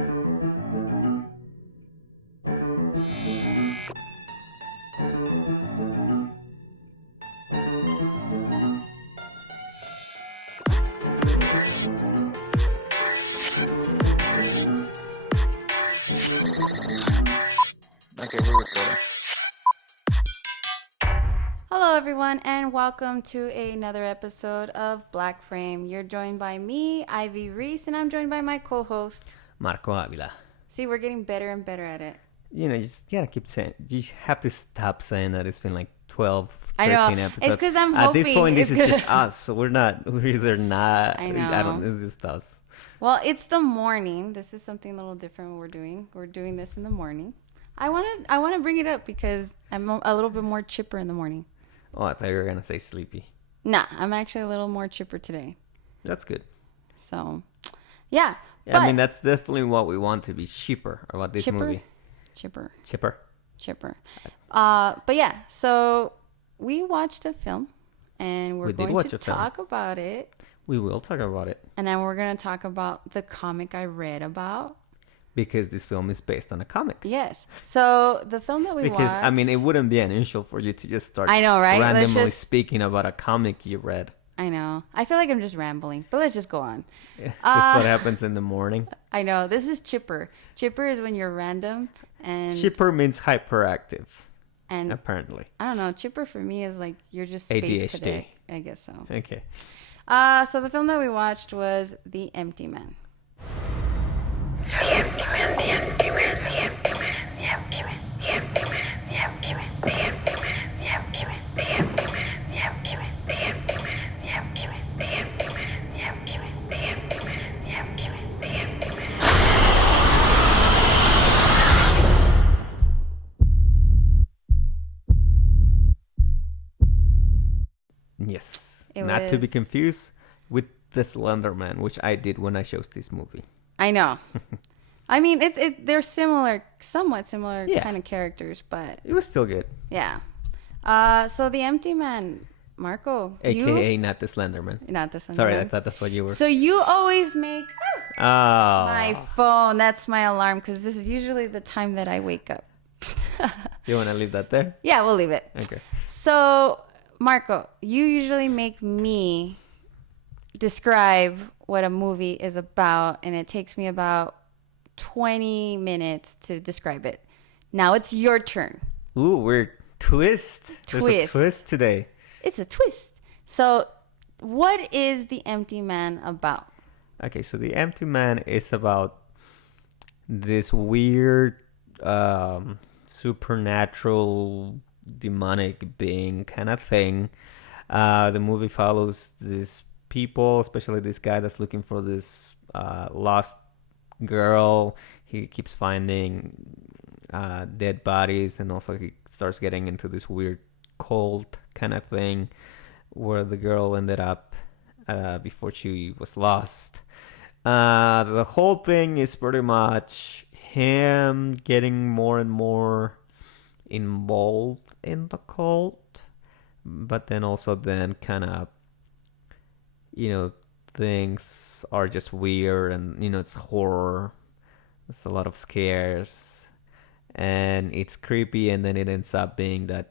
Okay, we're recording. Hello, everyone, and welcome to another episode of Black Frame. You're joined by me, Ivy Reese, and I'm joined by my co-host, Marco Avila. See, we're getting better and better at it. You know, you just gotta keep saying, you have to stop saying that it's been like 12, 13 I know. episodes. It's because I'm At hoping. this point, this is just us. So we're either not. I know. It's just us. Well, it's the morning. This is something a little different we're doing. We're doing this in the morning. I want to bring it up because I'm a little bit more chipper in the morning. Oh, I thought you were gonna say sleepy. Nah, I'm actually a little more chipper today. That's good. So, yeah. I mean, that's definitely what we want to be chipper about this movie. Chipper. But yeah, so we watched a film and we're going to talk about it. We will talk about it. And then we're going to talk about the comic I read about. Because this film is based on a comic. Yes. So the film that we watched... Because, I mean, it wouldn't be unusual for you to just start I know, right? randomly speaking about a comic you read. I know. I feel like I'm just rambling. But let's just go on. Yeah, just what happens in the morning. I know. This is chipper. Chipper is when you're random. And chipper means hyperactive. And apparently. I don't know. Chipper for me is like you're just space ADHD. cadet. I guess so. Okay. So the film that we watched was The Empty Man. The empty man, the empty man, the empty man, the empty man, the empty man, the empty man, the empty man, the empty man, the empty man, the empty man, the empty man, the empty man, the empty man, the empty man, the empty man, the empty man, the empty man. Yes. Not to be confused with The Slender Man, which I did when I chose this movie. I know. I mean, they're similar, somewhat similar kind of characters, but... It was still good. Yeah. So The Empty Man, Marco, AKA not the Slender Man. Not the Slender Sorry, Man. I thought that's what you were. So you always make... Oh. My phone, that's my alarm, because this is usually the time that I wake up. You want to leave that there? Yeah, we'll leave it. Okay. So, Marco, you usually make me describe what a movie is about, and it takes me about 20 minutes to describe it. Now it's your turn. Ooh, we're twist. There's a twist today. It's a twist. So, what is The Empty Man about? Okay, so The Empty Man is about this weird, supernatural, demonic being kind of thing. The movie follows these people, especially this guy that's looking for this lost girl. He keeps finding dead bodies, and also he starts getting into this weird cult kind of thing where the girl ended up before she was lost. The whole thing is pretty much him getting more and more involved in the cult, but then also kind of, you know, things are just weird, and, you know, it's horror. There's a lot of scares, and it's creepy, and then it ends up being that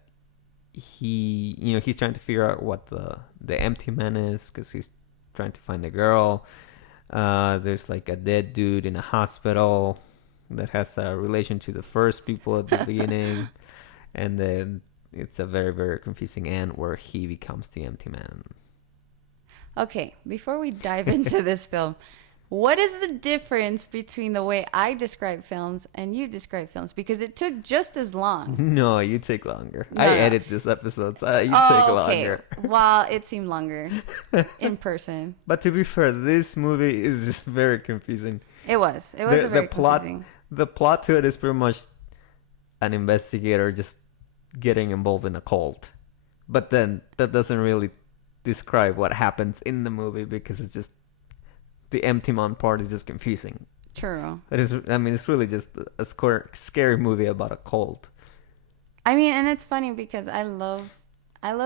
he's trying to figure out what the empty man is, because he's trying to find the girl. There's like a dead dude in a hospital that has a relation to the first people at the beginning, and then it's a very, very confusing end where he becomes the empty man. Okay, before we dive into this film, what is the difference between the way I describe films and you describe films? Because it took just as long. No, you take longer. No. I edit this episode, so you take longer. Well, it seemed longer in person. But to be fair, this movie is just very confusing. It was very confusing. The plot to it is pretty much an investigator just getting involved in a cult. But then that doesn't really describe what happens in the movie, because it's just the empty man part is just confusing. True. It's really just a scary movie about a cult. I mean, and it's funny because I love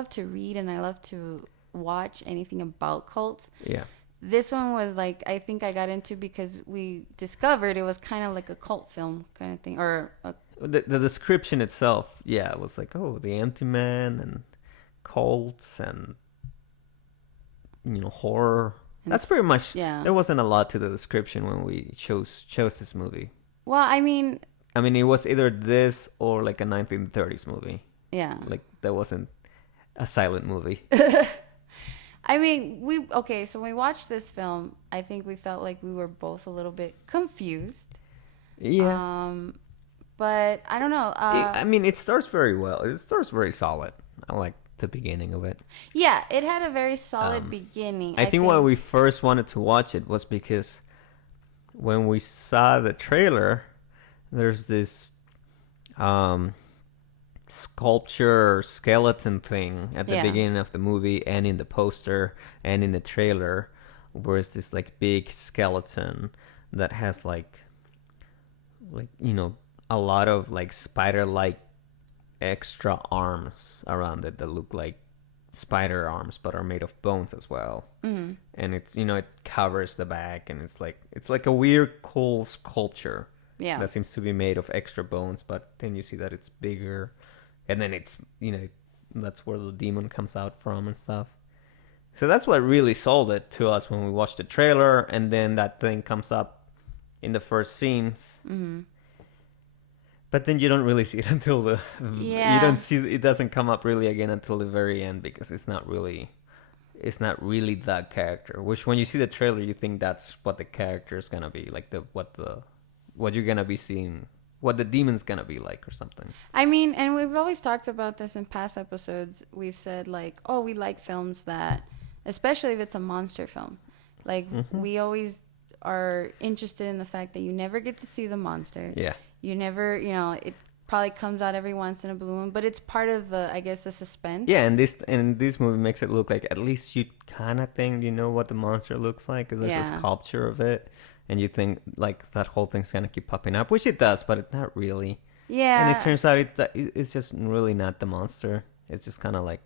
to read and I love to watch anything about cults. Yeah. This one was like, I think I got into because we discovered it was kind of like a cult film kind of thing, or The description itself, yeah, it was like, oh, the empty man and cults and horror. That's pretty much. Yeah. There wasn't a lot to the description when we chose this movie. well, I mean, it was either this or like a 1930s movie. yeah. Like that wasn't a silent movie. I mean, so when we watched this film, I think we felt like we were both a little bit confused. Yeah. But I don't know. It starts very well. It starts very solid. I like the beginning of it. Yeah, it had a very solid beginning. I think why we first wanted to watch it was because when we saw the trailer, there's this sculpture skeleton thing at the beginning of the movie and in the poster and in the trailer, where it's this like big skeleton that has like a lot of like spider-like extra arms around it that look like spider arms but are made of bones as well. Mm-hmm. And it's it covers the back, and it's like a weird cool sculpture that seems to be made of extra bones, but then you see that it's bigger, and then it's that's where the demon comes out from and stuff. So that's what really sold it to us when we watched the trailer, and then that thing comes up in the first scenes. Mm-hmm. But then you don't really see it until you don't see it. Doesn't come up really again until the very end, because it's not really that character. Which when you see the trailer, you think that's what the character is gonna be like, what you're gonna be seeing, what the demon's gonna be like or something. I mean, and we've always talked about this in past episodes. We've said like, oh, we like films that, especially if it's a monster film, like we always are interested in the fact that you never get to see the monster. Yeah. You never, it probably comes out every once in a blue moon, but it's part of the suspense. Yeah, and this movie makes it look like at least you kind of think you know what the monster looks like, because there's a sculpture of it, and you think like that whole thing's gonna keep popping up, which it does, but it's not really. Yeah. And it turns out it's just really not the monster. It's just kind of like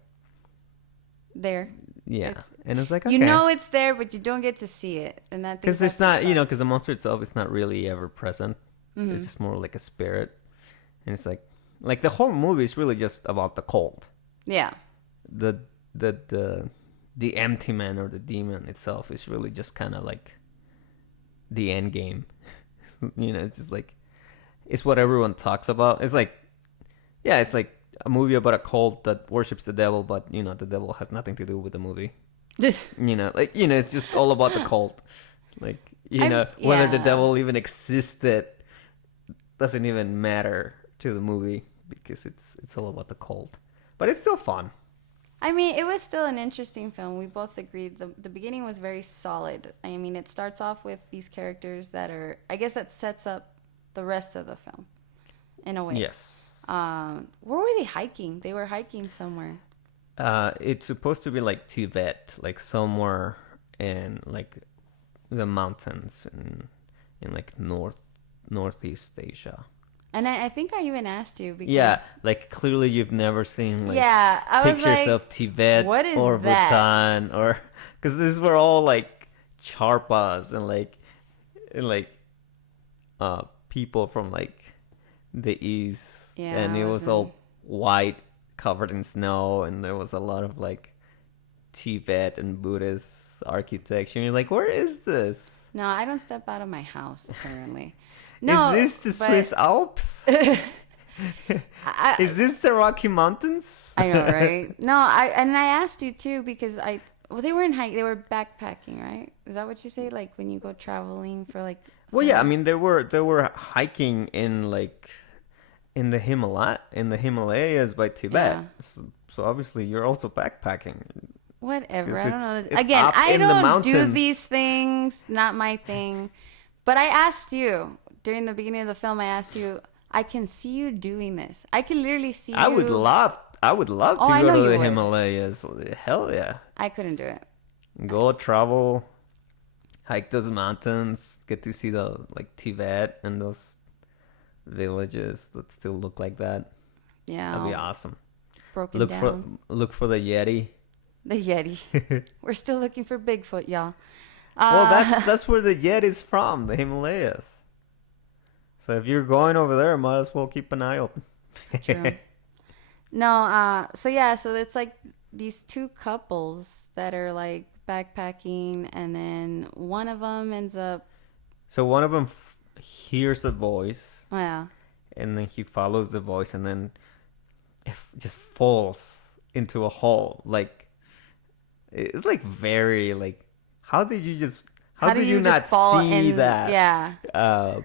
there. Yeah, and it's like, okay. It's there, but you don't get to see it, and that because it's not because the monster itself is not really ever present. Mm-hmm. It's just more like a spirit, and it's like the whole movie is really just about the cult. Yeah. The empty man or the demon itself is really just kind of like the end game. It's just like it's what everyone talks about. It's like it's like a movie about a cult that worships the devil, but the devil has nothing to do with the movie. It's just all about the cult. Like whether the devil even existed doesn't even matter to the movie, because it's all about the cult. But it's still fun. I mean, it was still an interesting film. We both agreed the beginning was very solid. I mean, it starts off with these characters that are, I guess that sets up the rest of the film in a way. Yes. Where were they hiking? They were hiking somewhere. It's supposed to be like Tibet, like somewhere in like the mountains in like Northeast Asia. And I think I even asked you because like clearly you've never seen like I was pictures like, of Tibet or that? Bhutan, or because these were all like charpas and people from like the east, and it was all white, covered in snow, and there was a lot of like Tibet and Buddhist architecture. And you're like, where is this? No, I don't step out of my house apparently. No, is this the Swiss Alps? Is this the Rocky Mountains? I know, right? No, I asked you too because they weren't hiking, they were backpacking, right? Is that what you say? Like when you go traveling for like. Well, yeah, I mean they were hiking in like in the Himalayas by Tibet. Yeah. So obviously you're also backpacking. Whatever, I don't know. Again, I don't do these things. Not my thing. But I asked you. During the beginning of the film, I asked you, I can see you doing this. I can literally see you. I would love to go to the Himalayas. Hell yeah. I couldn't do it. Go travel, hike those mountains, get to see the like Tibet and those villages that still look like that. Yeah. That'd be awesome. Broken down. Look for the Yeti. The Yeti. We're still looking for Bigfoot, y'all. Well, that's where the jet is from, the Himalayas. So if you're going over there, might as well keep an eye open. True. No, so yeah, so it's like these two couples that are like backpacking, and then one of them ends up, So one of them hears a voice, oh yeah, and then he follows the voice, and then just falls into a hole. Like, it's like very like, how did you just how did you not see that? Yeah.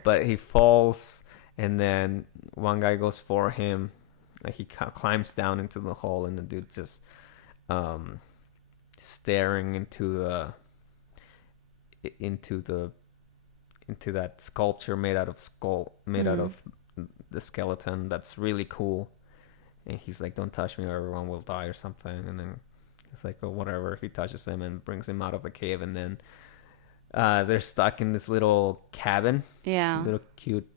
But he falls, and then one guy goes for him. Like, he climbs down into the hole, and the dude just staring into that sculpture made out of the skeleton. That's really cool. And he's like, "Don't touch me, or everyone will die," or something. And then it's like, "Oh, whatever." He touches him and brings him out of the cave, and then they're stuck in this little cabin. Yeah. Little cute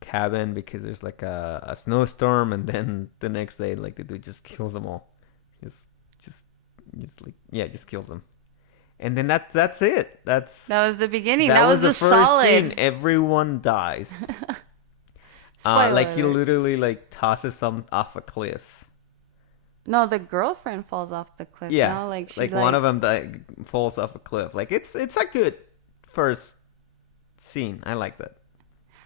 cabin, because there's like a snowstorm, and then the next day, like, the dude just kills them all. Just kills them. And then that's it. That was the beginning. That was the first solid scene. Everyone dies. Like, he literally like tosses some off a cliff. No, the girlfriend falls off the cliff. Yeah, no? Like, she, like one of them falls off a cliff. Like, it's a good first scene. I like that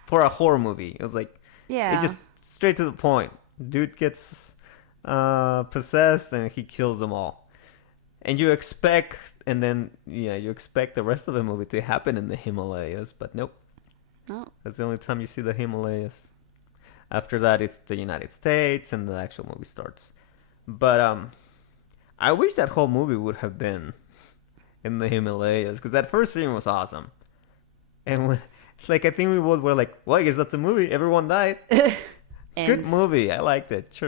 for a horror movie. It was like, yeah, it just straight to the point. Dude gets possessed, and he kills them all. And you expect the rest of the movie to happen in the Himalayas, but nope. No. That's the only time you see the Himalayas. After that, it's the United States, and the actual movie starts. But I wish that whole movie would have been in the Himalayas, because that first scene was awesome. And when, like, I think we both were like, "Well, I guess that's a movie. Everyone died." Good movie. I liked it.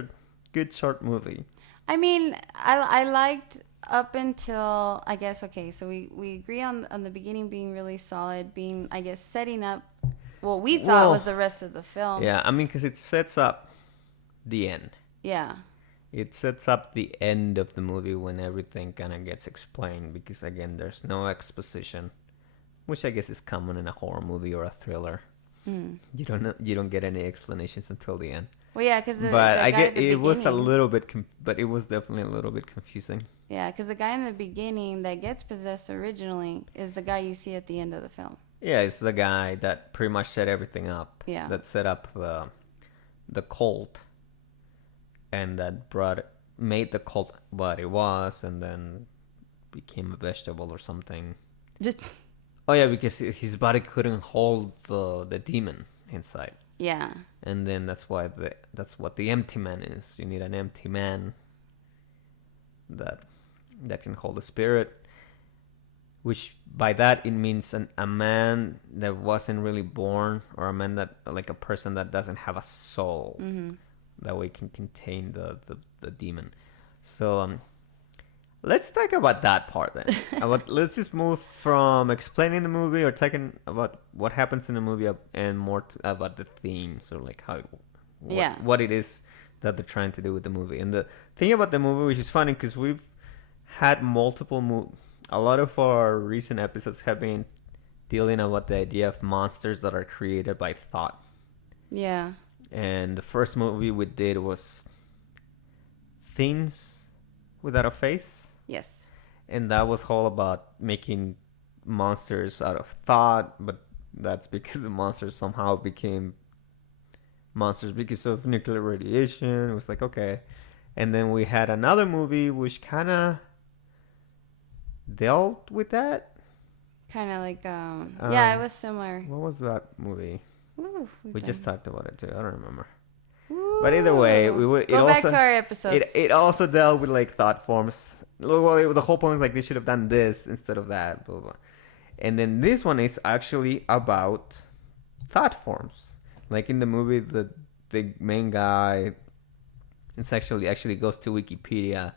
Good short movie. I mean, I liked up until, I guess, okay, so we agree on the beginning being really solid, being, I guess, setting up what we thought was the rest of the film. Yeah, I mean, because it sets up the end. Yeah. It sets up the end of the movie when everything kind of gets explained, because, again, there's no exposition, which I guess is common in a horror movie or a thriller. Mm. You don't get any explanations until the end. Well, yeah, because but I get it was a little bit, but it was definitely a little bit confusing. Yeah, because the guy in the beginning that gets possessed originally is the guy you see at the end of the film. Yeah, it's the guy that pretty much set everything up. Yeah. That set up the cult, and that made the cult what it was, and then became a vegetable or something. Oh yeah, because his body couldn't hold the demon inside. Yeah. And then that's what the empty man is. You need an empty man that can hold the spirit. Which by that it means a man that wasn't really born, or a man that, like, a person that doesn't have a soul. Mm-hmm. That way can contain the demon. So let's talk about that part then. Let's just move from explaining the movie or talking about what happens in the movie and more about the themes, or like what it is that they're trying to do with the movie. And the thing about the movie, which is funny, because we've had a lot of our recent episodes have been dealing about the idea of monsters that are created by thought. Yeah. And the first movie we did was Things Without a Face. Yes. And that was all about making monsters out of thought, but that's because the monsters somehow became monsters because of nuclear radiation. It was like, okay. And then we had another movie which kind of dealt with that. Kind of like, yeah, it was similar. What was that movie? Ooh, we just talked about it too. I don't remember. Ooh. But either way, Go back to our episodes. It also dealt with, like, thought forms. Well, the whole point was like they should have done this instead of that, blah, blah, blah. And then this one is actually about thought forms. Like in the movie, the main guy, it's actually goes to Wikipedia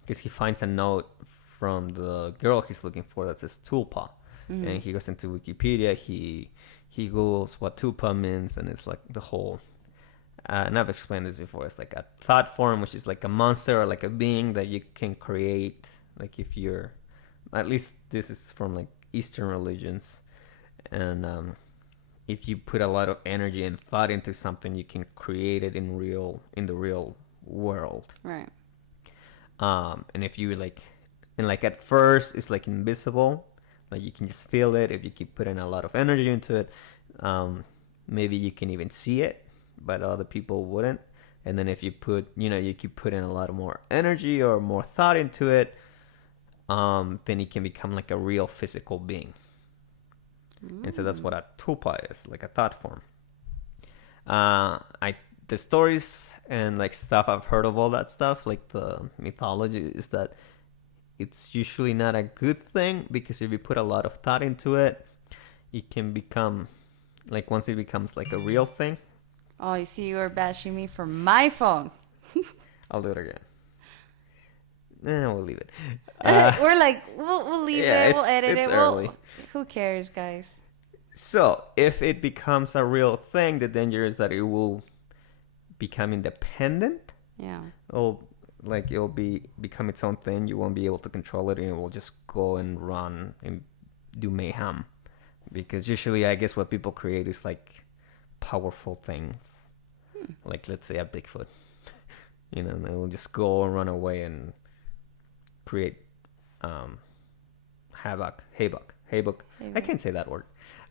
because he finds a note from the girl he's looking for that says tulpa. Mm-hmm. And he goes into Wikipedia, he Googles what tulpa means, and it's like the whole... and I've explained this before. It's like a thought form, which is like a monster or like a being that you can create. Like if you're at least this is from like Eastern religions, and if you put a lot of energy and thought into something, you can create it in the real world. Right. And if you like, and like at first it's like invisible, like you can just feel it. If you keep putting a lot of energy into it, maybe you can even see it, but other people wouldn't. And then if you you keep putting a lot of more energy or more thought into it, then it can become like a real physical being. And so that's what a tulpa is, like a thought form. The stories and like stuff I've heard of all that stuff, like the mythology, is that it's usually not a good thing, because if you put a lot of thought into it, it can become like, once it becomes like a real thing. Oh, you see, you were bashing me for my phone. I'll do it again. We'll leave it. We're like, we'll leave it. We'll edit it's it. Early. Who cares, guys? So if it becomes a real thing, the danger is that it will become independent. Yeah. It'll become its own thing. You won't be able to control it, and it will just go and run and do mayhem. Because usually, I guess what people create is like powerful things, like let's say a Bigfoot. And it will just go and run away and create havoc. I can't say that word.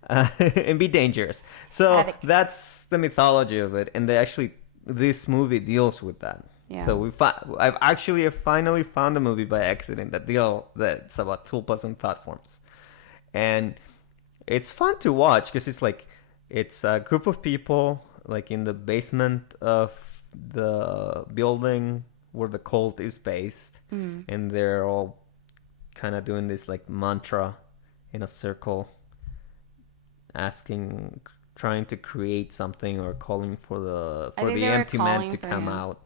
And be dangerous. So Havoc. That's the mythology of it, and this movie deals with that. Yeah. So I've finally found a movie by accident that's about tulpas and thought forms, and it's fun to watch because it's a group of people like in the basement of the building where the cult is based, and they're all kind of doing this like mantra in a circle, trying to create something or calling for the empty man to come out.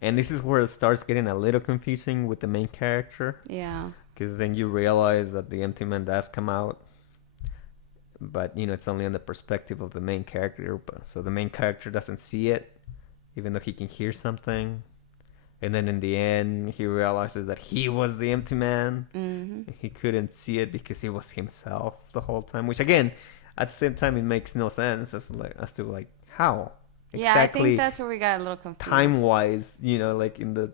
And this is where it starts getting a little confusing with the main character. Yeah. Because then you realize that the empty man does come out, but it's only on the perspective of the main character. So the main character doesn't see it, even though he can hear something. And then in the end, he realizes that he was the empty man. Mm-hmm. He couldn't see it because he was himself the whole time. Which again, at the same time, it makes no sense as to how. Yeah, exactly. I think that's where we got a little confused. Time-wise, like in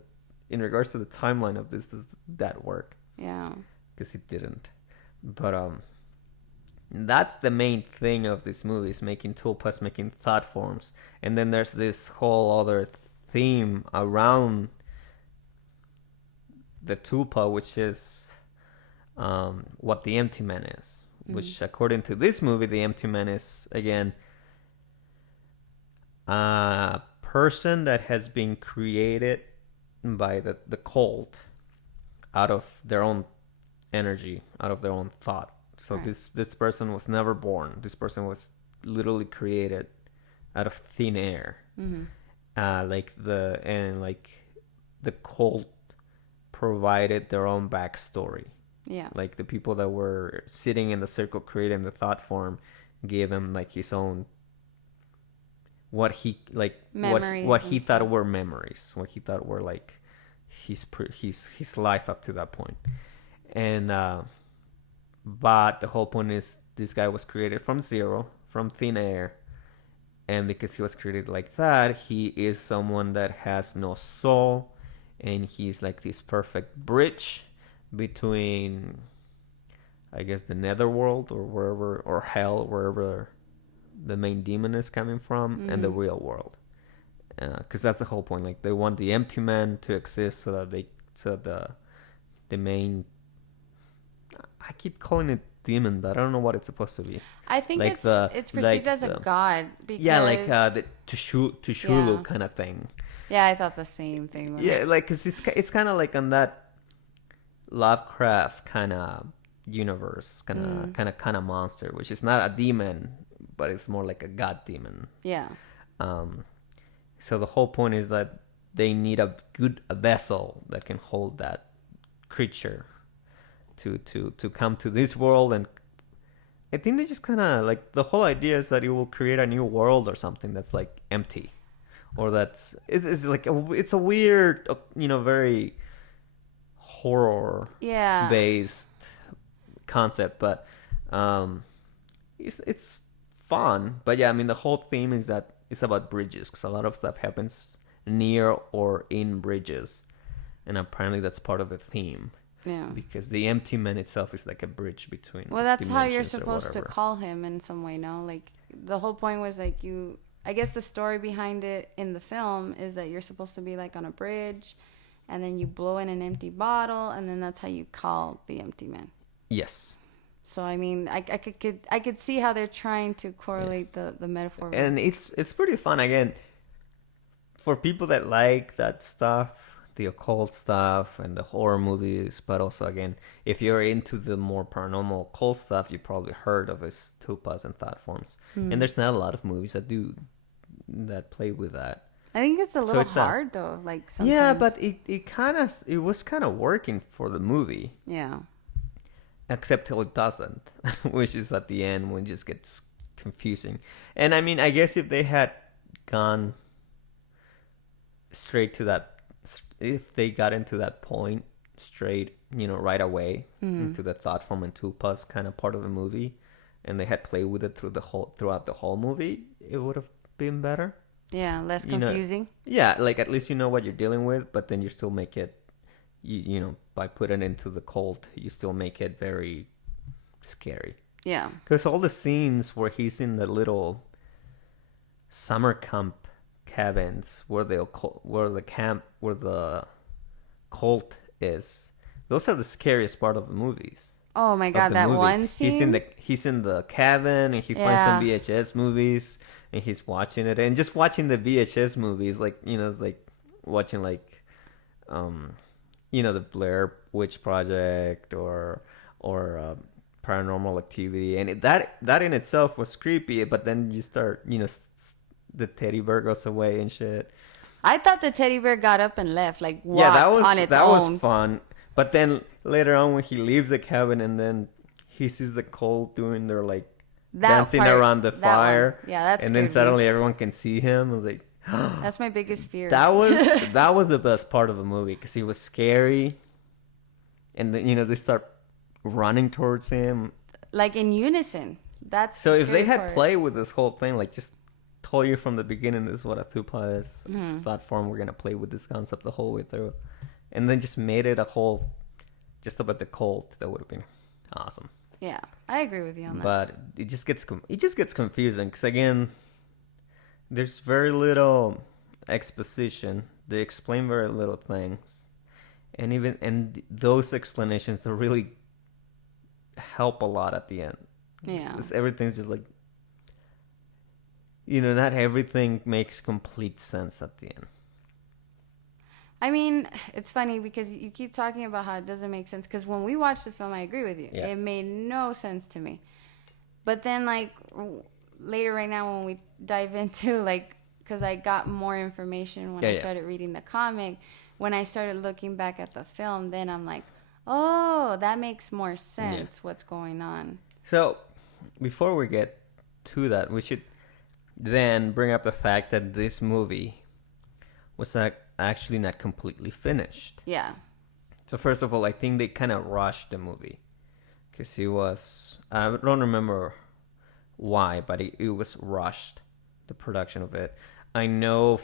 regards to the timeline of this, does that work? Yeah. Because it didn't. But that's the main thing of this movie, is making tulpas, making thought forms. And then there's this whole other theme around the tulpa, which is what the empty man is. Which, according to this movie, the empty man is, again, a person that has been created by the cult out of their own energy, out of their own thought. So right. This person was never born. This person was literally created out of thin air. Mm-hmm. The cult provided their own backstory. Yeah. Like the people that were sitting in the circle creating the thought form gave him like his own what he thought were memories, what he thought were like his life up to that point. And but the whole point is this guy was created from zero, from thin air, and because he was created like that, he is someone that has no soul, and he's like this perfect bridge between, I guess, the netherworld or wherever, or hell, wherever the main demon is coming from, and the real world. Because that's the whole point. Like, they want the empty man to exist so that the main, I keep calling it demon, but I don't know what it's supposed to be. I think like it's perceived as a god. Because the Tushulu kind of thing. Yeah, I thought the same thing. Because it's kind of like on that Lovecraft kind of universe, kind of monster, which is not a demon, but it's more like a god demon. Yeah. So the whole point is that they need a vessel that can hold that creature to come to this world. And I think they just kind of like, the whole idea is that it will create a new world or something that's like empty, or it's like it's a weird, very horror Yeah. based concept, but it's fun. But yeah, I mean, the whole theme is that it's about bridges, because a lot of stuff happens near or in bridges, and apparently that's part of the theme. Yeah. Because the empty man itself is like a bridge between. Well, that's how you're dimensions or supposed to whatever. call him in some way, no? Like, the whole point was like I guess the story behind it in the film is that you're supposed to be like on a bridge, and then you blow in an empty bottle, and then that's how you call the empty man. Yes. So I mean, I could see how they're trying to correlate the metaphor. And it's pretty fun, again, for people that like that stuff, the occult stuff and the horror movies. But also, again, if you're into the more paranormal occult stuff, you probably heard of his tupas and thought forms. And there's not a lot of movies that play with that. I think it's a So little it's hard though. Like sometimes. Yeah, but it was kind of working for the movie, Yeah. except till it doesn't, which is at the end when it just gets confusing. And I mean, I guess if they had gone straight to that, if they got into that point straight, right away into the thought form and tupas kind of part of the movie, and they had played with it throughout the whole movie, it would have been better. Yeah, less You know, confusing. Yeah, like at least you know what you're dealing with, but then you still make it, by putting it into the cult, you still make it very scary. Yeah. Because all the scenes where he's in the little summer camp cabins where the cult is, those are the scariest part of the movies. Oh my god, that one scene. He's in the cabin and he finds some VHS movies and he's watching it, and just watching the VHS movies, like, it's like watching like the Blair Witch Project or Paranormal Activity, and that in itself was creepy. But then you start, the teddy bear goes away and shit. I thought the teddy bear got up and left, like walked on its that own. was fun. But then later on, when he leaves the cabin and then he sees the cult doing their like dancing around the fire, and then suddenly everyone can see him. I was like, that's my biggest fear. that was the best part of the movie, because he was scary, and then they start running towards him like in unison. That's so the if they scary had part. played with this whole thing, like just told you from the beginning, this is what a tupa is, Mm-hmm. platform, we're gonna play with this concept the whole way through, and then just made it a whole just about the cult, that would have been awesome. Yeah, I agree with you on that. But it just gets confusing, because again, there's very little exposition. They explain very little things, and those explanations don't really help a lot at the end. Yeah. Everything's just like, not everything makes complete sense at the end. I mean, it's funny because you keep talking about how it doesn't make sense. Because when we watched the film, I agree with you. Yeah. It made no sense to me. But then, like, later right now when we dive into, like, because I got more information when I started reading the comic, when I started looking back at the film, then I'm like, oh, that makes more sense, what's going on. So, before we get to that, we should then bring up the fact that this movie was actually not completely finished. Yeah. So first of all, I think they kind of rushed the movie, because I don't remember why, but it was rushed, the production of it. I know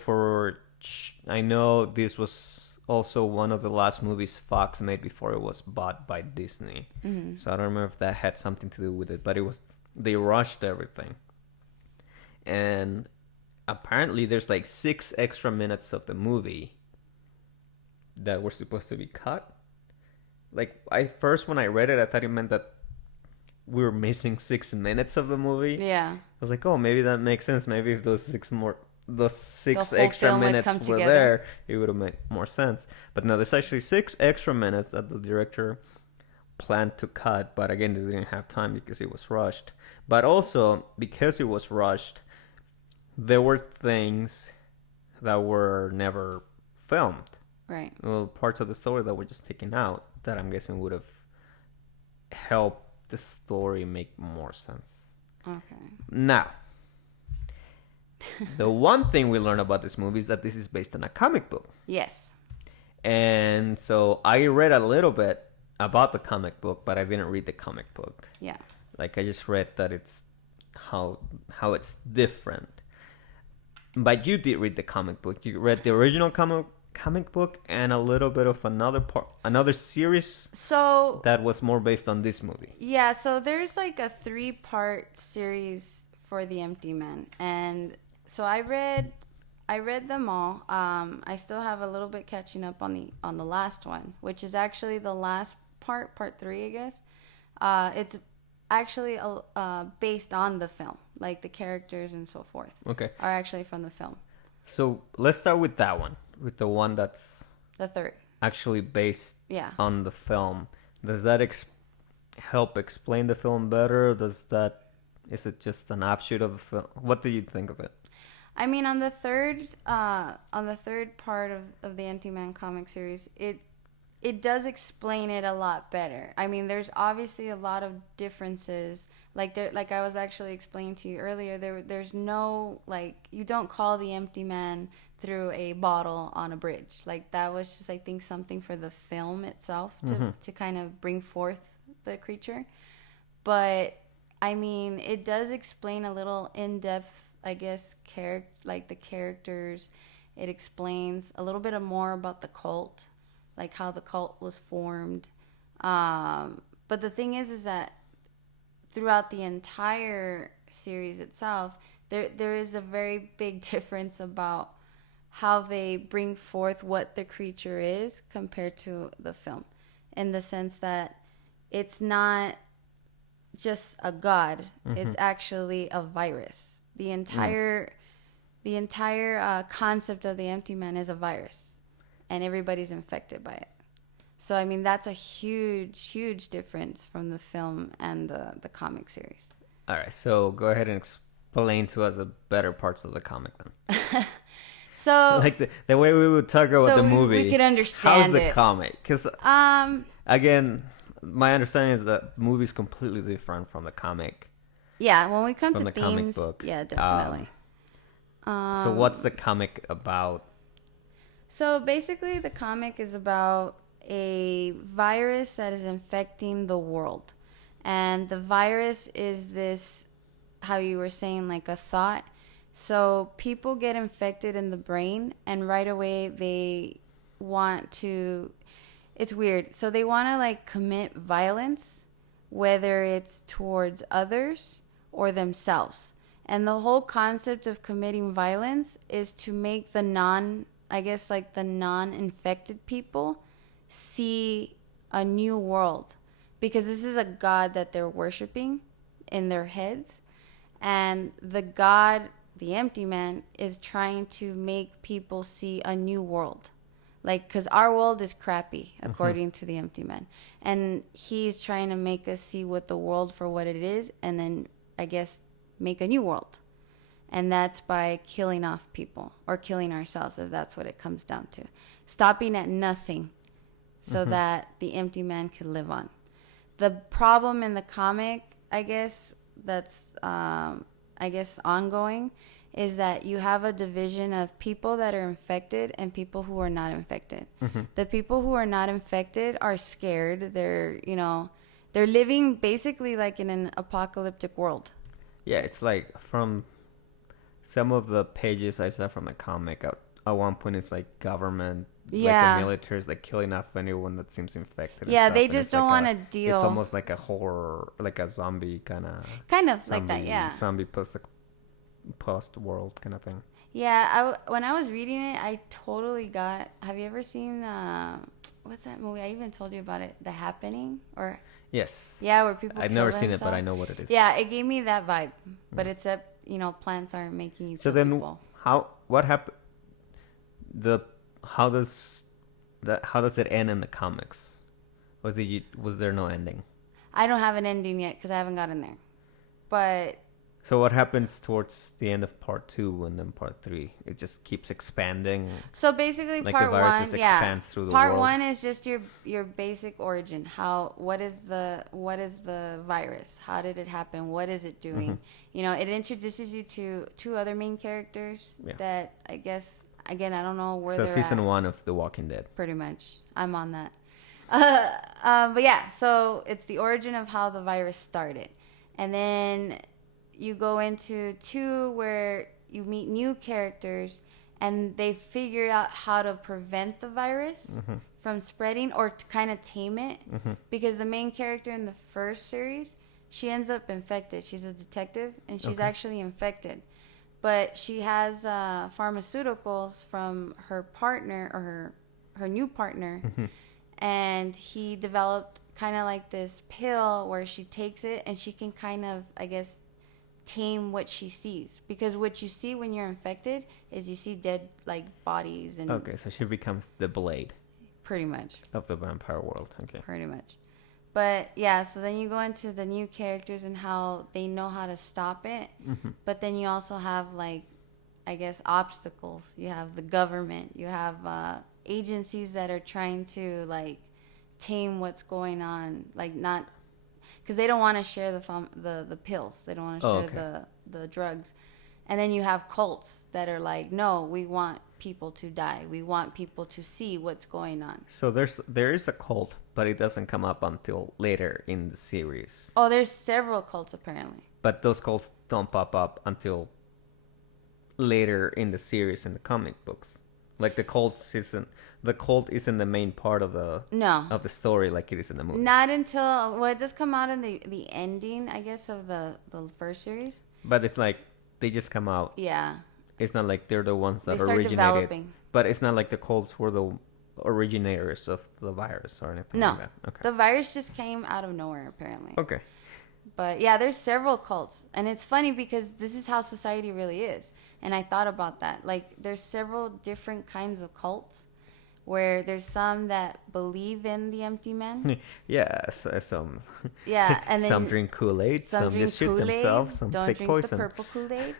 this was also one of the last movies Fox made before it was bought by Disney. Mm-hmm. So I don't remember if that had something to do with it, but they rushed everything. And apparently there's like 6 extra minutes of the movie that were supposed to be cut. Like, when I read it, I thought it meant that we were missing 6 minutes of the movie. Yeah. I was like, oh, maybe that makes sense. Maybe if those 6 whole extra film would minutes come were together. there, it would have made more sense. But no, there's actually 6 extra minutes that the director planned to cut, but again, they didn't have time because it was rushed. But also, because it was rushed, there were things that were never filmed. Right. Well, parts of the story that were just taken out that I'm guessing would have helped the story make more sense. Okay. Now, the one thing we learned about this movie is that this is based on a comic book. Yes. And so I read a little bit about the comic book, but I didn't read the comic book. Yeah. Like I just read that it's how it's different. But you did read the comic book. You read the original comic book and a little bit of another series. So that was more based on this movie. Yeah, so there's like a 3-part series for The Empty Man, and so I read them all. I still have a little bit catching up on the last one, which is actually the last part 3, I guess. It's actually based on the film, like the characters and so forth. Okay. Are actually from the film. So let's start with that one, with the one that's The third. actually based Yeah. on the film. Does that help explain the film better? Is it just an offshoot of the film? What do you think of it? I mean, on the third part of the Empty Man comic series, it does explain it a lot better. I mean, there's obviously a lot of differences. Like I was actually explaining to you earlier, there's no, like, you don't call the Empty Man through a bottle on a bridge. Like, that was just, I think, something for the film itself to kind of bring forth the creature. But I mean, it does explain a little in-depth, I guess, the characters. It explains a little bit more about the cult, like how the cult was formed. But the thing is that throughout the entire series itself, there is a very big difference about how they bring forth what the creature is compared to the film, in the sense that it's not just a god, it's actually a virus. The entire concept of the Empty Man is a virus, and everybody's infected by it. So I mean, that's a huge difference from the film and the comic series. All right, so go ahead and explain to us the better parts of the comic then. So like the way we would talk about the movie. We could understand how's the it. comic? Because again, my understanding is that the movie is completely different from the comic. Yeah, when we come from to the comic themes, book. yeah, definitely. So what's the comic about? So basically, the comic is about a virus that is infecting the world. And the virus is this, how you were saying, like a thought. So people get infected in the brain, and right away they want to, it's weird. So they want to like commit violence, whether it's towards others or themselves. And the whole concept of committing violence is to make the non-infected people see a new world, because this is a god that they're worshiping in their heads, and the god, the Empty Man, is trying to make people see a new world, like, because our world is crappy according to the Empty Man, and he's trying to make us see what the world for what it is, and then I guess make a new world. And that's by killing off people, or killing ourselves, if that's what it comes down to. Stopping at nothing so that the Empty Man can live on. The problem in the comic, I guess, that's, ongoing, is that you have a division of people that are infected and people who are not infected. The people who are not infected are scared. They're living basically like in an apocalyptic world. Yeah, it's like from some of the pages I saw from the comic, at one point it's like government, like the military is like killing off anyone that seems infected. Yeah, and they stuff, just don't want to deal. It's almost like a horror, like a zombie kind of like that, yeah. Zombie post world kind of thing. Yeah, when I was reading it, I totally got. Have you ever seen what's that movie? I even told you about it, The Happening, or yes. Yeah, where people. I've never seen it, but I know what it is. Yeah, it gave me that vibe, but except plants aren't making you. So kill then, people. what happened? How does it end in the comics, or was there no ending? I don't have an ending yet because I haven't gotten there, but. So what happens towards the end of part 2 and then part 3? It just keeps expanding. So basically, like part the virus 1, just expands through the part world. 1 is just your basic origin. What is the virus? How did it happen? What is it doing? It introduces you to 2 other main characters that I guess again, I don't know where So they're season at. 1 of The Walking Dead. Pretty much. I'm on that. But yeah, so it's the origin of how the virus started. And then you go into 2 where you meet new characters and they figured out how to prevent the virus from spreading or to kind of tame it. Because the main character in the first series, she ends up infected. She's a detective and she's actually infected. But she has pharmaceuticals from her partner or her new partner. And he developed kind of like this pill where she takes it and she can kind of, I guess, tame what she sees. Because what you see when you're infected is you see dead like bodies and Okay, so she becomes the Blade pretty much. of the vampire world. Okay. Pretty much. But yeah, so then you go into the new characters and how they know how to stop it. But then you also have like, I guess, obstacles. You have the government. You have agencies that are trying to like tame what's going on. Like not, because they don't want to share the pills. They don't want to share the drugs. And then you have cults that are like, no, we want people to die. We want people to see what's going on. So there is a cult, but it doesn't come up until later in the series. Oh, there's several cults apparently. But those cults don't pop up until later in the series in the comic books. Like the cult isn't the main part of the story like it is in the movie. Not until, well, it does come out in the ending, I guess, of the first series. But it's like they just come out. Yeah. It's not like they're the ones that They start originated. developing. But it's not like the cults were the originators of the virus or anything No. like that. Okay. The virus just came out of nowhere, apparently. Okay. But yeah, there's several cults. And it's funny because this is how society really is. And I thought about that. Like, there's several different kinds of cults where there's some that believe in the empty man. Yeah, some. Yeah, and then some drink Kool-Aid, some drink just shoot Kool-Aid, themselves, some don't take drink poison. the purple Kool-Aid.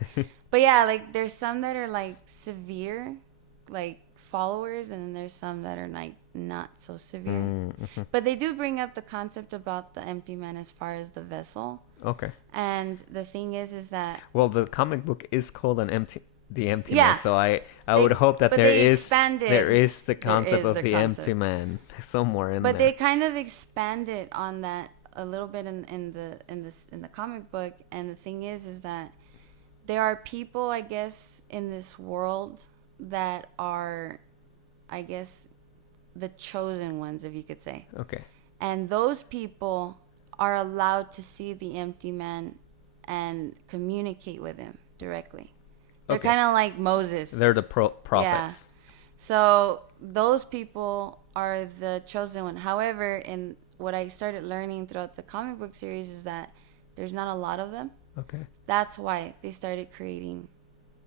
But yeah, like there's some that are like severe, like followers, and then there's some that are like not so severe. But they do bring up the concept about the empty man as far as the vessel. Okay. And the thing is that Well, the comic book is called the empty Yeah. man, so I would hope that but there they is expanded- the concept of the the concept. empty man somewhere in But there. they kind of expanded on that a little bit in the comic book. And the thing is that there are people, I guess, in this world that are, I guess, the chosen ones, if you could say. Okay. And those people are allowed to see the empty man and communicate with him directly. They're Okay. kind of like Moses. They're the prophets. So those people are the chosen one. However, in what I started learning throughout the comic book series is that there's not a lot of them. Okay. That's why they started creating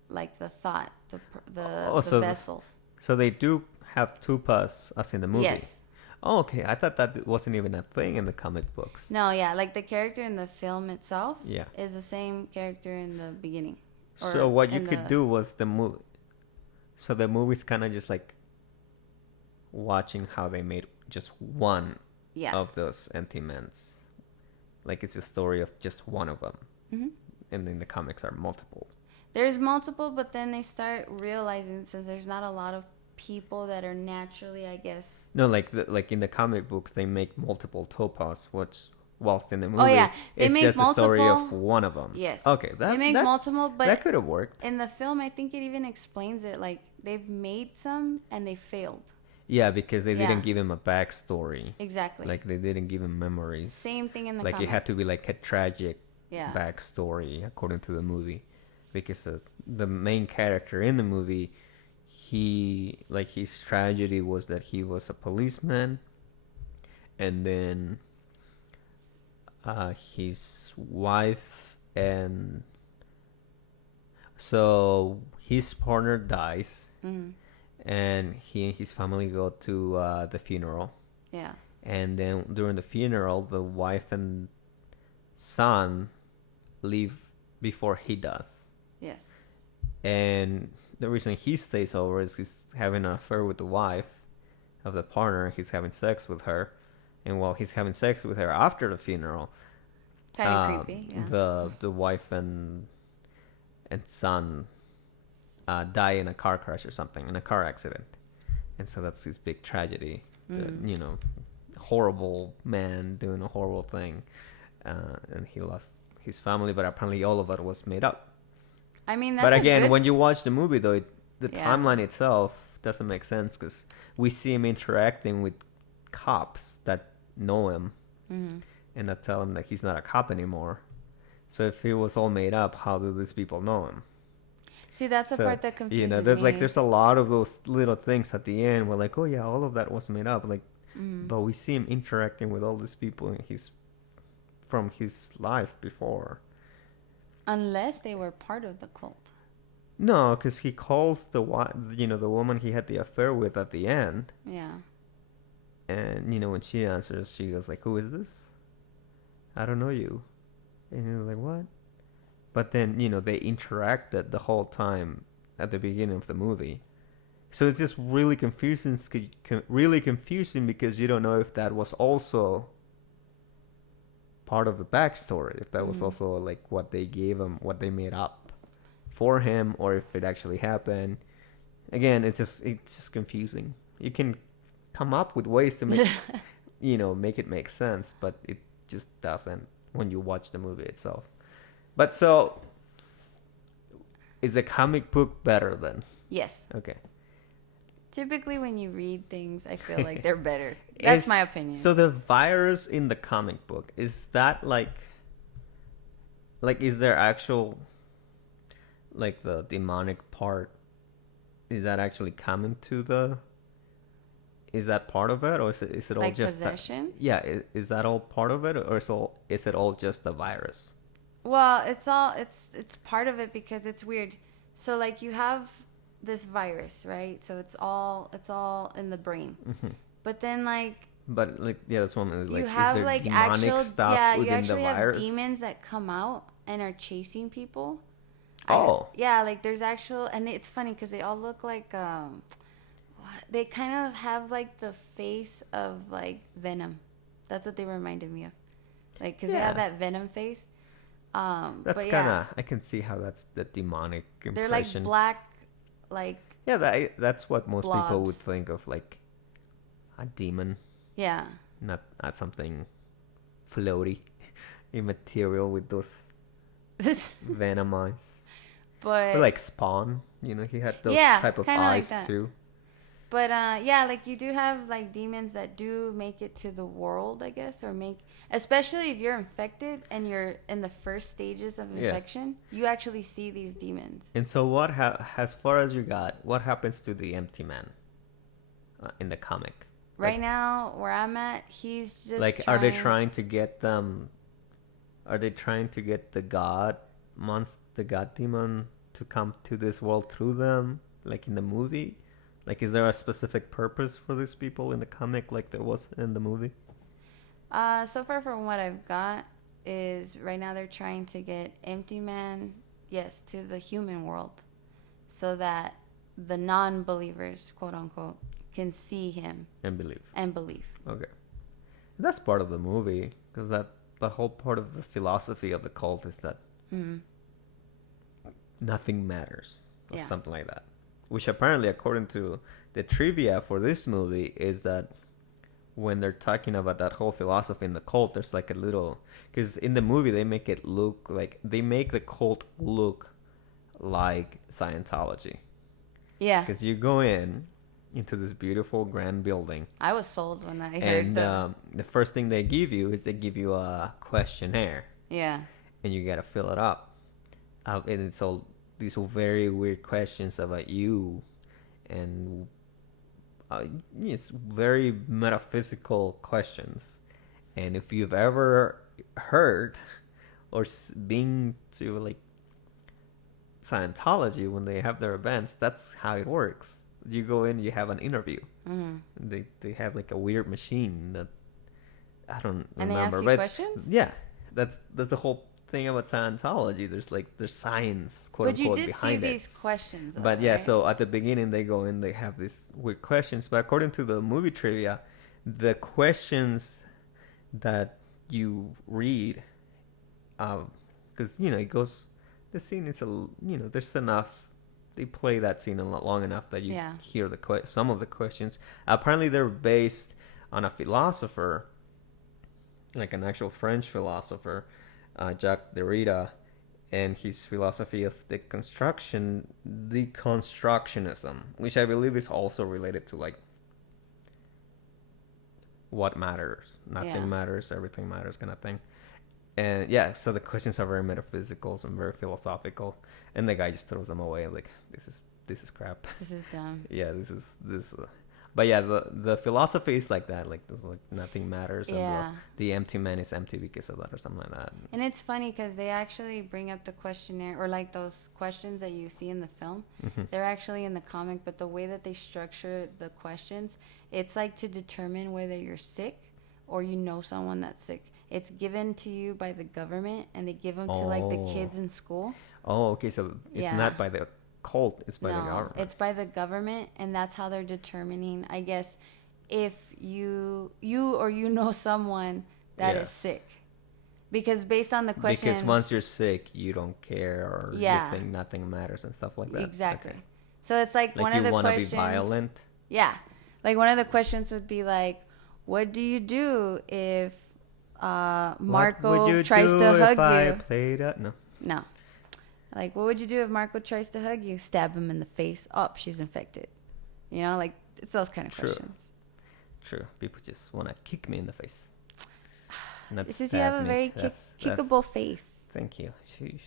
like the thought, the so vessels. So they do have two pus as in the movie. Yes. Oh, okay. I thought that wasn't even a thing in the comic books. No, yeah, like the character in the film itself Yeah. is the same character in the beginning. So what you in could the- do was the movie. So the movie's kind of just like watching how they made just one Yeah. of those empty mens. Like it's a story of just one of them. Mm-hmm. And then the comics are multiple. There's multiple, but then they start realizing since there's not a lot of people that are naturally, I guess. No, like in the comic books, they make multiple topaz, whilst in the movie, Yeah. They it's make just a story of multiple- one of them. Yes. Okay. They make multiple, but that could have worked. in the film, I think it even explains it. Like they've made some and they failed. Yeah, because they Yeah. didn't give him a backstory. Exactly. Like they didn't give him memories. Same thing in the like comic. it had to be like a tragic Yeah. backstory according to the movie, because the main character in the movie, his tragedy was that he was a policeman, and then his wife and so his partner dies, and he and his family go to the funeral. Yeah. And then during the funeral, the wife and son leave before he does. Yes. And the reason he stays over is he's having an affair with the wife of the partner. He's having sex with her. And while he's having sex with her after the funeral, Kind of creepy. Yeah. the wife and son die in a car crash or something, in a car accident, and so that's his big tragedy. You know, horrible man doing a horrible thing, and he lost his family, but apparently all of it was made up. I mean, that's but again, good... when you watch the movie, though, the timeline itself doesn't make sense because we see him interacting with cops that know him and that tell him that he's not a cop anymore. So if it was all made up, how do these people know him? See, that's the part that confuses me. There's a lot of those little things at the end where like, oh yeah, all of that was made up. Like, but we see him interacting with all these people from his life before. Unless they were part of the cult. No, because he calls the woman he had the affair with at the end. Yeah. And when she answers, she goes like, "Who is this? I don't know you." And you're like, "What?" But then they interacted the whole time at the beginning of the movie, so it's just really confusing. Really confusing because you don't know if that was also part of the backstory, if that was also like what they gave him, what they made up for him, or if it actually happened. Again, it's just confusing. You can come up with ways to make make it make sense, but it just doesn't when you watch the movie itself. But so is the comic book better then? Yes. Okay. Typically when you read things, I feel like they're better. That's my opinion. So the virus in the comic book, is that like is there actual, like, the demonic part, is that actually coming to the, is that part of it, or is it all like just possession? Is that all part of it, or is it all just the virus? Well, it's part of it because it's weird. So like you have this virus, right? So it's all in the brain. But then that's one is like, you have is there like demonic actual stuff you within actually the have virus? demons that come out and are chasing people. Like there's actual, and it's funny because they all look like they kind of have like the face of like Venom. That's what they reminded me of, like because they have that Venom face. That's kind of, I can see how that's the demonic impression. They're like black, like that's what most blobs. people would think of, like a demon. Yeah. Not something floaty, immaterial with those venom eyes. But or like Spawn, he had those type of eyes like too. But like you do have like demons that do make it to the world, I guess, or especially if you're infected and you're in the first stages of infection, you actually see these demons. And so as far as you got, what happens to the empty man in the comic? Right now, where I'm at, he's just like, are they trying to get them? Are they trying to get the god demon to come to this world through them, like in the movie? Like, is there a specific purpose for these people in the comic, like there was in the movie? So far from what I've got is right now they're trying to get Empty Man, to the human world, so that the non-believers, quote unquote, can see him and believe. Okay, that's part of the movie, because the whole part of the philosophy of the cult is that nothing matters, or something like that. Which apparently, according to the trivia for this movie, is that when they're talking about that whole philosophy in the cult, there's like a little, because in the movie they make the cult look like Scientology. Yeah. Because you go into this beautiful grand building. I was sold when I heard that. And the first thing they give you is a questionnaire. Yeah. And you got to fill it up. And it's all these very weird questions about you, and it's very metaphysical questions. And if you've ever heard or been to like Scientology, when they have their events, that's how it works. You go in, you have an interview. They have like a weird machine that I don't remember. And they ask you questions? Yeah, that's the whole thing about Scientology. There's science, quote unquote, behind it. But you did see these questions. But right? So at the beginning they go in, they have these weird questions. But according to the movie trivia, the questions that you read, because it goes, the scene is there's enough they play that scene long enough that you Yeah. hear some of the questions. Apparently, they're based on a philosopher, like an actual French philosopher, Jacques Derrida, and his philosophy of deconstructionism, which I believe is also related to like what matters. Nothing matters, everything matters, kind of thing. And yeah, so the questions are very metaphysical and very philosophical, and the guy just throws them away like this is crap. This is dumb. Yeah, this. But yeah, the philosophy is like that, like nothing matters, Yeah. and the empty man is empty because of that, or something like that. And it's funny because they actually bring up the questionnaire, or like those questions that you see in the film. They're actually in the comic, but the way that they structure the questions, it's like to determine whether you're sick or you know someone that's sick. It's given to you by the government, and they give them to like the kids in school. Oh, okay, so it's not by the cult, it's by the government. It's by the government, and that's how they're determining, I guess, if you or you know someone that is sick. Because based on the questions... Because once you're sick, you don't care, or you think nothing matters and stuff like that. Exactly. Okay. So it's like one of the questions... you want to be violent? Yeah. Like one of the questions would be like, what do you do if Marco tries to hug you? No. Like, what would you do if Marco tries to hug you? Stab him in the face. Oh, she's infected. You know, like, it's those kind of questions. True. People just want to kick me in the face. It's just you have a very kickable face. Thank you. Sheesh.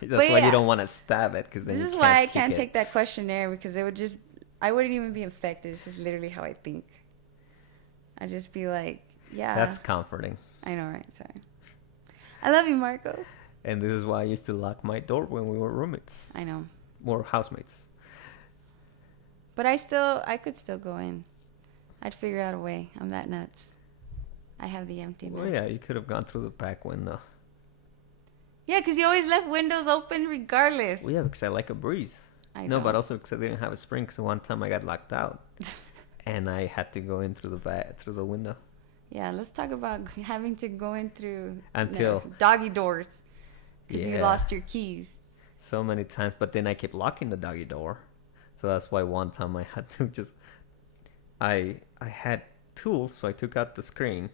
That's why you don't want to stab it. Cause then this is why I can't take that questionnaire, because it would just... I wouldn't even be infected. It's just literally how I think. I'd just be like, yeah. That's comforting. I know, right? Sorry. I love you, Marco. And this is why I used to lock my door when we were roommates. I know. Or housemates. But I could still go in. I'd figure out a way. I'm that nuts. I have the empty man. Well, yeah, you could have gone through the back window. Yeah, because you always left windows open regardless. Well, yeah, because I like a breeze. No, but also because I didn't have a spring. Because one time I got locked out. And I had to go in through the window. Yeah, let's talk about having to go in through doggy doors. Because you lost your keys. So many times. But then I kept locking the doggy door. So that's why one time I had to just... I had tools, so I took out the screen.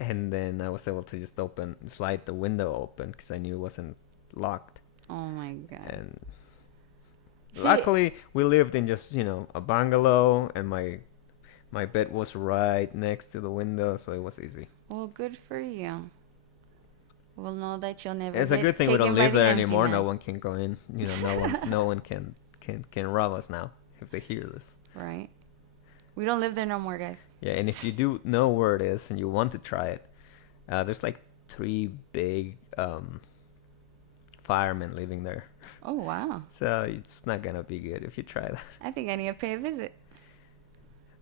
And then I was able to just slide the window open because I knew it wasn't locked. Oh my God. And luckily, we lived in just, a bungalow, and my bed was right next to the window, so it was easy. Well, good for you. We'll know that you'll never. It's a good thing we don't live there anymore. No one can go in. No one can rob us now if they hear this. Right. We don't live there no more, guys. Yeah, and if you do know where it is and you want to try it, there's like 3 big firemen living there. Oh, wow. So it's not going to be good if you try that. I think I need to pay a visit.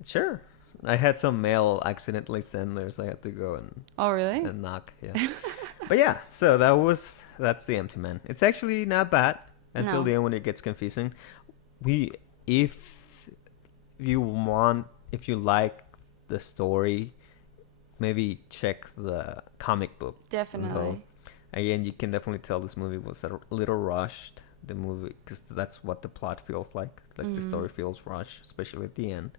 Sure. I had some mail accidentally sent there, so I had to go and knock. Yeah. But yeah, so that's the Empty Man. It's actually not bad until the end when it gets confusing. If you like the story, maybe check the comic book. Definitely. Again, you can definitely tell this movie was a little rushed. The movie, because that's what the plot feels like. Like the story feels rushed, especially at the end.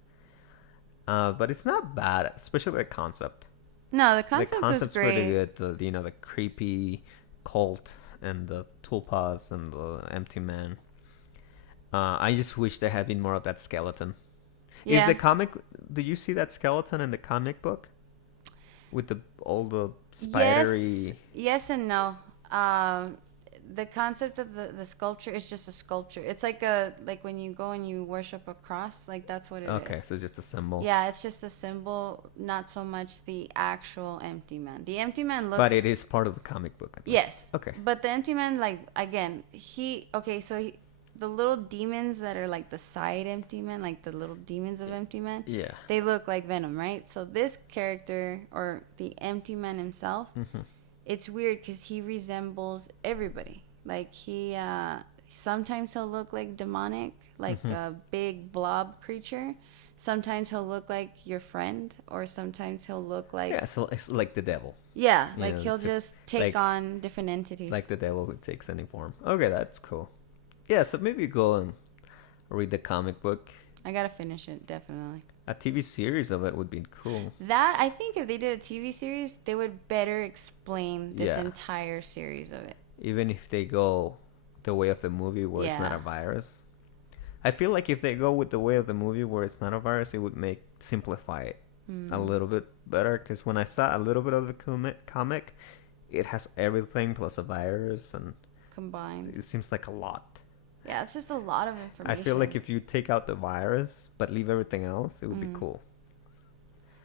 But it's not bad, especially the concept. No, the concept's great. Pretty good. The creepy cult and the tulpas and the empty man. I just wish there had been more of that skeleton. Yeah. Is the comic? Did you see that skeleton in the comic book? With all the spidery. Yes and no. The concept of the sculpture is just a sculpture. It's like when you go and you worship a cross, like that's what it is. Okay, so it's just a symbol. Yeah, it's just a symbol, not so much the actual empty man. The empty man looks... But it is part of the comic book. Yes. Okay. But the empty man, like, again, the little demons that are like the side empty man, like the little demons of empty man, they look like Venom, right? So this character, or the empty man himself, it's weird because he resembles everybody. Like sometimes he'll look like demonic, like a big blob creature. sometimes he'll look like your friend, or sometimes he'll look like Yeah, so it's like the devil. yeah, Yeah, like he'll it's just take like- on different entities. Like the devil who takes any form. Okay, that's cool. Yeah, so maybe go and read the comic book. I gotta finish it, definitely. A TV series of it would be cool. That, I think if they did a TV series, they would better explain this Yeah. entire series of it. Even if they go the way of the movie where it's not Yeah. a virus. I feel like if they go with the way of the movie where it's not a virus, it would simplify it a little bit better. Because when I saw a little bit of the comic, it has everything plus a virus, and Combined. it seems like a lot. Yeah, it's just a lot of I information. feel like if you take out the virus but leave everything else, it would be cool.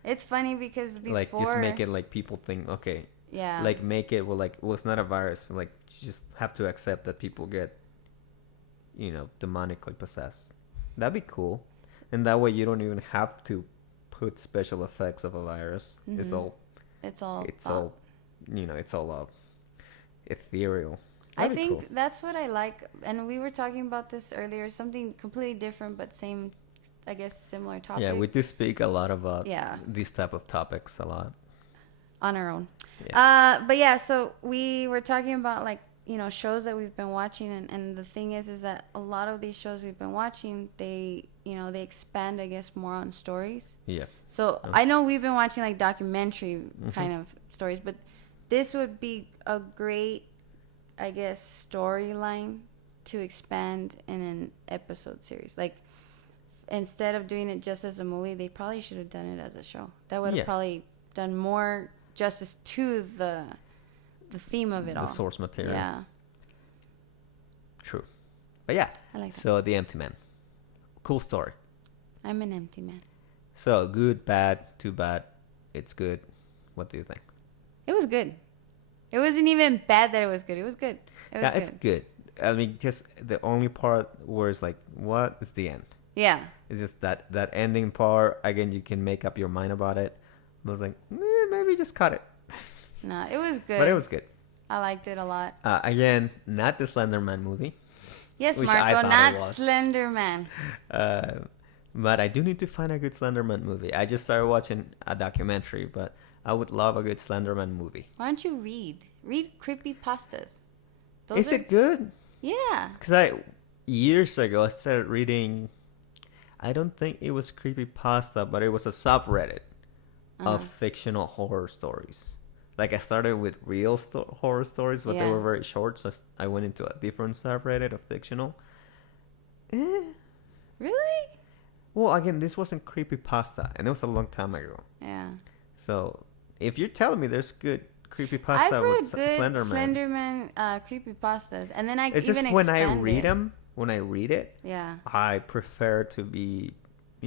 It's funny because before... Like, just make it like people think, okay, Yeah. like make it well, it's not a virus. Like, you just have to accept that people get, demonically possessed. That'd be cool. And that way you don't even have to put special effects of a virus. It's all It's all... it's all ethereal. I That'd be think cool. that's what I like. And we were talking about this earlier. Something completely different, but same, I guess, similar topic. Yeah, we do speak a lot about Yeah. these type of topics a lot. On our own. Yeah. But yeah, so we were talking about like, shows that we've been watching, and the thing is that a lot of these shows we've been watching, they expand, I guess, more on stories. Yeah. So I know we've been watching like documentary kind of stories, but this would be a great, I guess, storyline to expand in an episode series. Like, instead of doing it just as a movie, they probably should have done it as a show. That would have Yeah. probably done more justice to the theme of it all. The source material. Yeah. True. But yeah. I like that. So The Empty Man. Cool story. I'm an empty man. So good, bad, too bad. It's good. What do you think? It was good. It wasn't even bad that it was good. It was good. It was Yeah, good. it's good. I mean, just the only part where it's like, what is the end? Yeah. It's just that ending part. Again, you can make up your mind about it. I was like, maybe just cut it. No, it was good. But it was good. I liked it a lot. Again, not the Slender Man movie. Yes, Which I Marco, thought not it was. Slender Man. But I do need to find a good Slenderman movie. I just started watching a documentary, but I would love a good Slenderman movie. Why don't you read? Read creepypastas. Is it good? Yeah. Because years ago, I started reading, I don't think it was creepypasta, but it was a subreddit of fictional horror stories. Like, I started with real horror stories, but they Yeah. were very short, so I went into a different subreddit of fictional. Really? Well, again, this wasn't creepypasta, and it was a long time ago. Yeah. So, if you're telling me there's good creepypasta I've read with good Slenderman, Slenderman creepypastas, and then I it's even just when I expand read it. them, when I read it, Yeah. I prefer to be,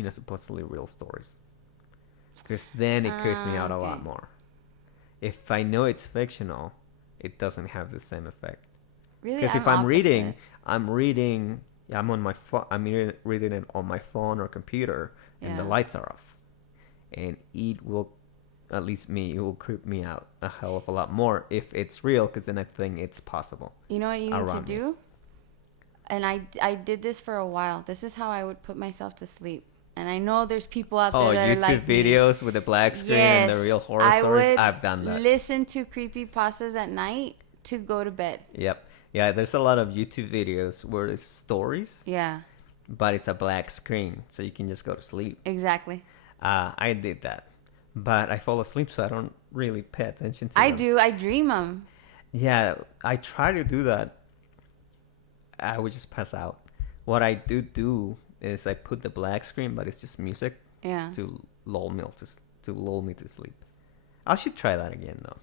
supposedly real stories. Because then it creeps me out a lot okay. more. If I know it's fictional, it doesn't have the same effect. Really? Because if I'm reading, opposite. I'm on my phone, I'm reading it on my phone or computer, and the Yeah. lights are off. And it will, at least me, it will creep me out a hell of a lot more if it's real, because then I think it's possible. You know what you need to around me. do? And I did this for a while. This is how I would put myself to sleep. And I know there's people out there Oh, that are YouTube like me. videos with the black screen and the real horror stories. I've done that. Listen to creepypastas at night to go to bed. Yep. Yeah, there's a lot of YouTube videos where it's stories, Yeah, but it's a black screen, so you can just go to sleep. exactly. I did that, but I fall asleep, so I don't really pay attention to I them. do. I dream them. Yeah, I try to do that. I would just pass out. What I do is I put the black screen, but it's just music Yeah. to lull me to sleep. I should try that again, though.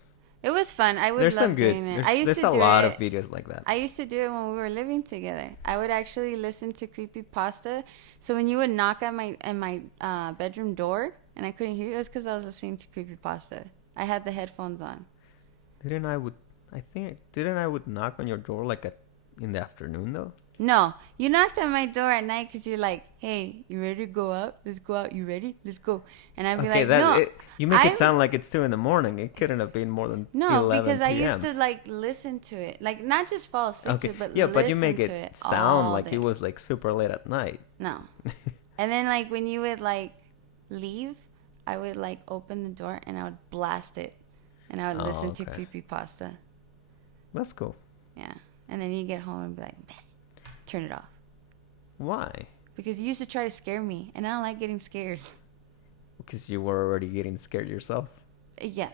It was fun. I would There's love some good. doing it. I used There's to a do lot it. of videos like that. I used to do it when we were living together. I would actually listen to creepypasta. So when you would knock at my bedroom door and I couldn't hear you, it was because I was listening to creepypasta. I had the headphones on. Didn't I would knock on your door like in the afternoon though? No, you knocked at my door at night because you're like, "Hey, you ready to go out? Let's go out. You ready? Let's go." And I'd be like, "No." You make I'm- it sound like it's 2 a.m. It couldn't have been more than No, 11 because I PM. used to like listen to it, like not just fall asleep to Okay, it, but yeah, listen but you make to it all sound like day. it was like super late at night. No, And then like when you would like leave, I would like open the door and I would blast it, and I would listen to creepypasta. That's cool. Yeah, and then you get home and be like, turn it off. Why? Because you used to try to scare me, and I don't like getting scared. Because you were already getting scared yourself. Yeah.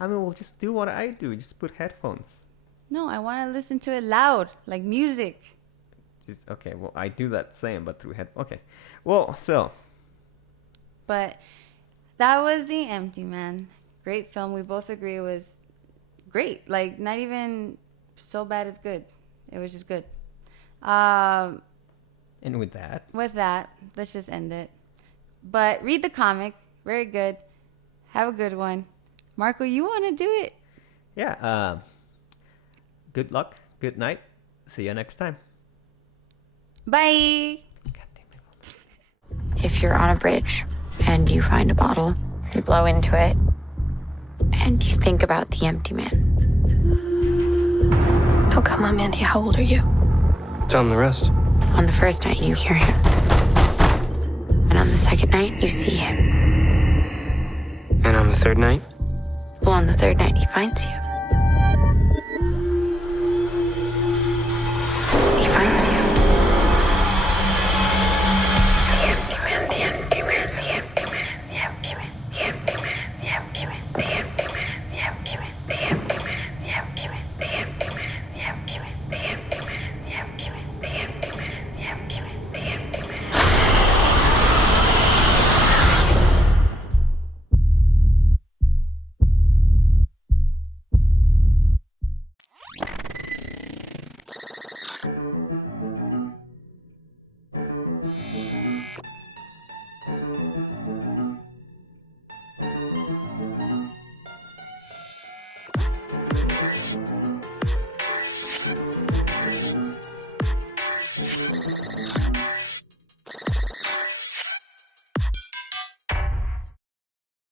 I mean, well, just do what I do. Just put headphones. No, I want to listen to it loud, like music. Just okay. Well, I do that same, but through headphones. Okay. Well, so. But that was The Empty Man. Great film. We both agree it was great. Like, not even so bad it's good. It was just good. And with that, let's just end it. But read the comic. Very good. Have a good one. Marco, you want to do it? Yeah. Good luck. Good night. See you next time. Bye. God damn it. If you're on a bridge and you find a bottle, you blow into it, and you think about the empty man. Oh, come on, Mandy, how old are you? Tell him the rest. On the first night, you hear him. And on the second night, you see him. And on the third night? Well, on the third night, he finds you.